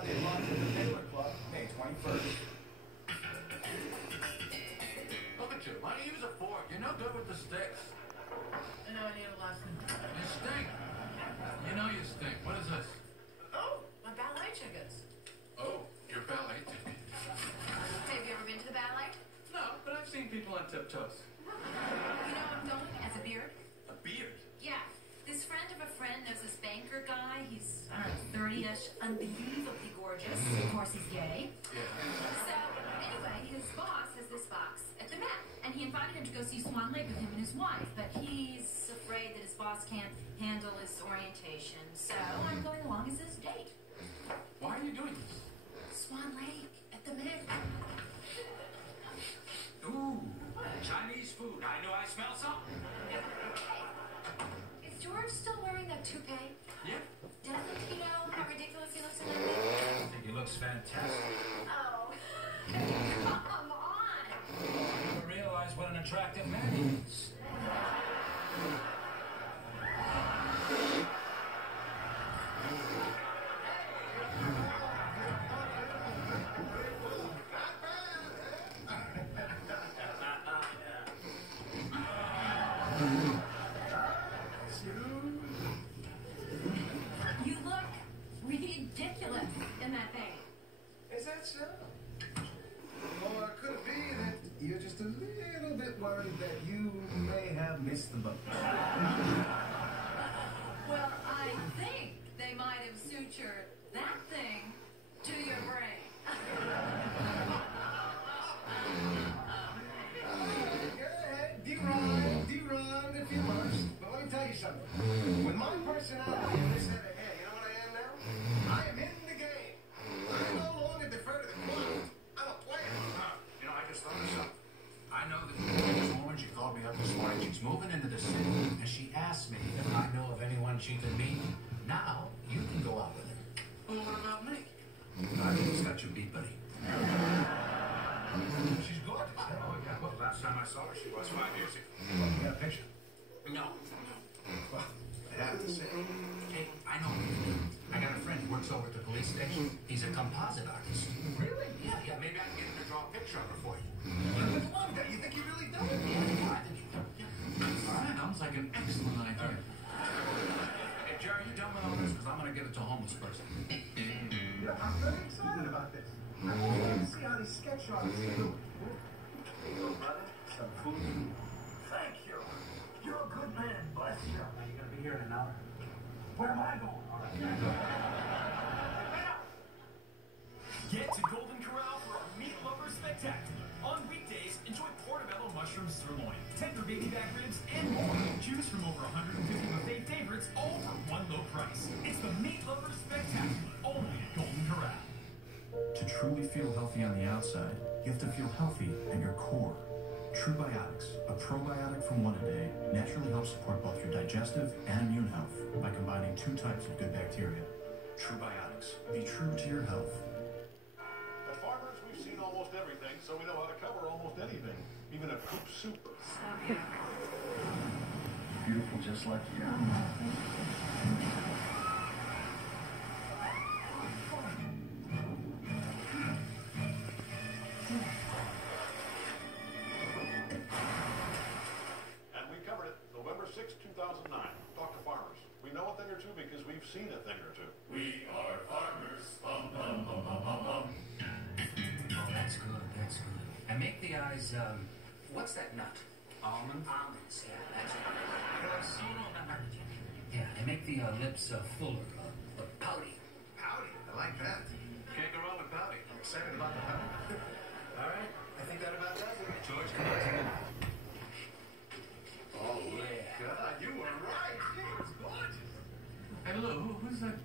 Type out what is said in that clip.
Sunday lunch at the Taylor Club, May 21st. Look at you. Why don't you use a fork? You're no good with the sticks. I know I need a lesson. You stink. You know you stink. What is this? Oh, my ballet tickets. Oh, your ballet ticket. Have you ever been to the ballet? No, but I've seen people on tiptoes. You know I'm going as a beard? A beard? Yeah. This friend of a friend knows this banker guy. He's, I don't know, 30-ish, unbelievably gorgeous. Of course, he's gay. Yeah. So, anyway, his boss has this box at the Met, and he invited him to go see Swan Lake with him and his wife, but he's afraid that his boss can't handle his orientation, so I'm going along as his date. Why are you doing this? Swan Lake at the Met. Ooh, Chinese food. I know I smell something. Hey, is George still wearing that toupee? Yeah. Doesn't he know how ridiculous he looks in that thing? I think he looks fantastic. Oh, come on! You realize what an attractive man is. You look ridiculous in that thing. Is that so? Or could it be that you're just a little bit worried that you may have missed the boat? Well, I think they might have sutured that thing to your brain. Go ahead, derun if you must. But let me tell you something. When my personality is this head ahead, you know what I am now? I am in the game. I no longer defer to the clock. I'm a player. You know, I just thought of something. I know that this woman, she called me up this morning. She's moving into the city, and she asked me if I know of anyone she could meet. Now, you can go out with her. Well, what about me? I think it's got you beat, buddy. She's gorgeous. Oh, yeah. Well, last time I saw her, she was 5 years ago. Well, you got a picture? No. Well, I have to say. Hey, I know what you do. I got a friend who works over at the police station. He's a composite artist. Really? Yeah. Maybe I can get him to draw a picture of her for you. I would love that. You think you really do it? Yeah, I think you do. Yeah. All right, sounds like an excellent idea. Hey, Jerry, you done with all this? Because I'm going to give it to a homeless person. Yeah, I'm very excited about this. I want to see how these sketch artists do it. Hey, little brother, some food. Thank you. You're a good man, bless you. Are you going to be here in an hour? Where am I going? All right. Get to Golden Corral for a Meat Lover Spectacular. On weekdays, enjoy portobello mushroom sirloin, tender baby back ribs, and more. Choose from over 150 buffet favorites, all for one low price. It's the Meat Lover Spectacular, only at Golden Corral. To truly feel healthy on the outside, you have to feel healthy at your core. True Biotics, a probiotic from One A Day, naturally helps support both your digestive and immune health by combining 2 types of good bacteria. True Biotics. Be true to your health. At Farmers, we've seen almost everything, so we know how to cover almost anything, even a coop soup. Beautiful just like you. And we covered it November 6, 2009. Talk to Farmers. We know a thing or two because we've seen a thing or two. We are farmers. Bum, bum, bum, bum, bum, bum. Oh, that's good. That's good. And make the eyes, what's that nut? Almond? Almonds, yeah, that's it. Yeah, and make the lips fuller, pouty. Pouty? I like that. Can't go wrong with pouty. I'm excited about the pouty. All right, I think that about does it. George, come on. Oh, yeah. God, you were right. It's gorgeous. Hey, Lou, who's that